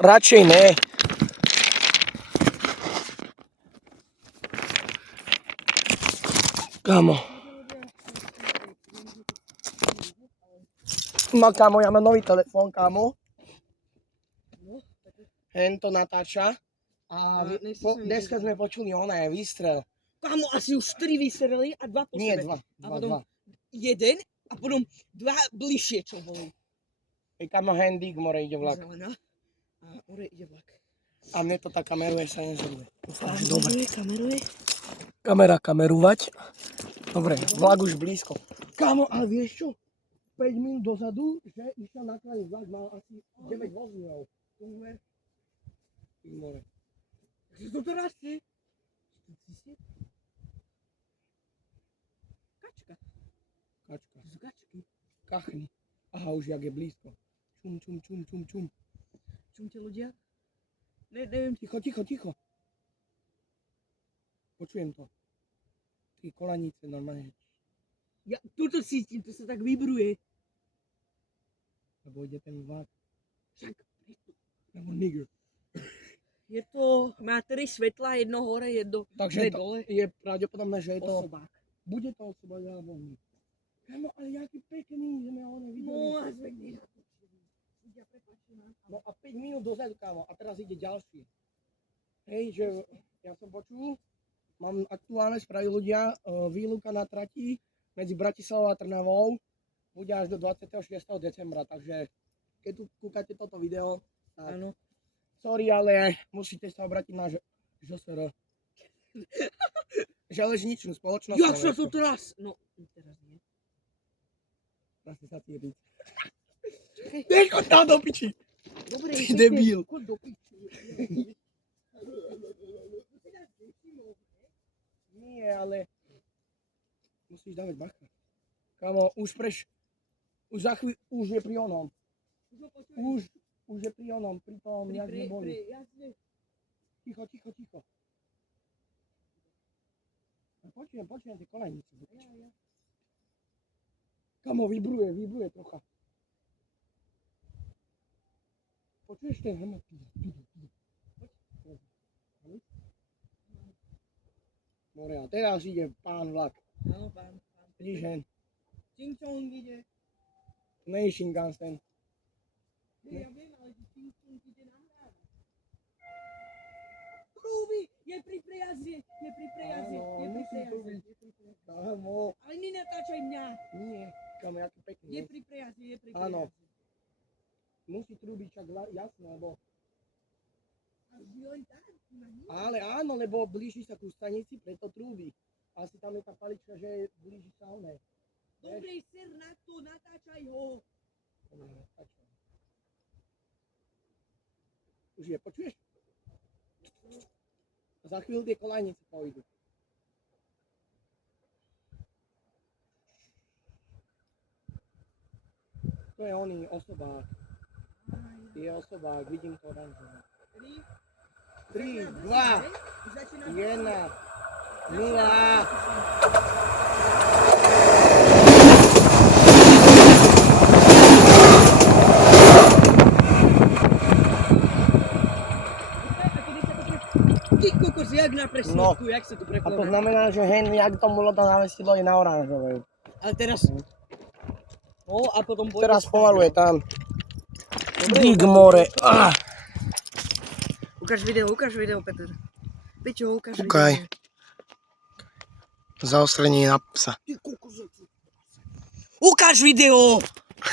radšej ne. Kámo. Kámo, ja mám nový telefón, kámo. Hento natáča. A dneska sme počuli výstrel. Kámo, asi už 4 vystrelili a 2 po Nie, sebe. 2. A potom 1 a potom 2 bližšie, čo boli. Kámo, Hendik, more ide vlak. Zelená. A hore ide vlak. A mne to tá kameruje sa nezruje. Dobre. Kameruje. Kamera kamerovať. Dobre, vlak už blízko. Kámo, ale vieš čo? 5 minút dozadu, že išiel na kraj vlak, mal asi 9 vozňov. More. To teraz si? Kačka. Kačka. Z kačky. Kachny. Aha, už jak je blízko. Čum, čum, čum, čum, čum. Čumte ľudia? Neviem. Ticho. Počujem to. Ty kolanice normálne. Ja tuto cítim, to sa tak vybruje. Lebo ide ten vlak. Však preto. Lebo nigger. Je to, má 3 svetla, jedno hore, jedno Takže dole. je pravdepodobné, že je to... Osobák. Bude to osobák alebo nie. Kámo, ale jaký pekný, že sme ho nevideli. No, a zvekne. No a 5 minút dozadu, kámo, a teraz ide ďalší. Hej, že ja som počul, mám aktuálne spraví ľudia, výluka na trati medzi Bratislavou a Trnavou bude až do 26. decembra, takže keď tu kúkate toto video, tak Áno. sorry, ale musíte sa obrátiť na ŽSR. Železničnú spoločnosť. Jak sa to teraz? No, teraz nie. Teraz sa týriť. Nech ho tam do piči. Dobre, Ty debil. Chod do piči. Nie, ale musíš dávať bacha. Kámo, už za chvíľu, už je pri onom. Už je pri onom, pri tom, jak sme boli. Ticho. Počujem tie kolajnice. Kámo, vibruje trocha. Počuješ ten hmot? More, a teraz ide pán vlak. Áno, pán. Vidíš hen? Čing čong ide. Nej Shinkansen. Ja viem, ale čing čong ide na hrad. Trúbi, je pri prejazde. Kámo. Ale nenatáčaj mňa. Nie, kámo, ja to pekne. Je pri prejazde. Áno. Musí trúbiť však jasné, lebo... Ale áno, lebo blíži sa ku stanici, preto trúbi. Asi tam je tá palička, že blíži sa oné. Dobre, ser na to, natáčaj ho. Už je, počuješ? Za chvíľu tie kolajnice pôjdu. To je oný osobák. Je osobák, vidím to oranžové. 3, 2, 1, 0. Ty kokos, jak na presnodku, jak sa tu A to preplená. znamená, že hen, jak to bolo tam navestidlo, je na oranžovej. Ale teraz... No a potom... Teraz pomaluje tam. Dig more. Ukáž video, Peter. Peťo, ukáž Kúkaj. video. Zaostrenie na psa. Ty kokos. Ukáž video!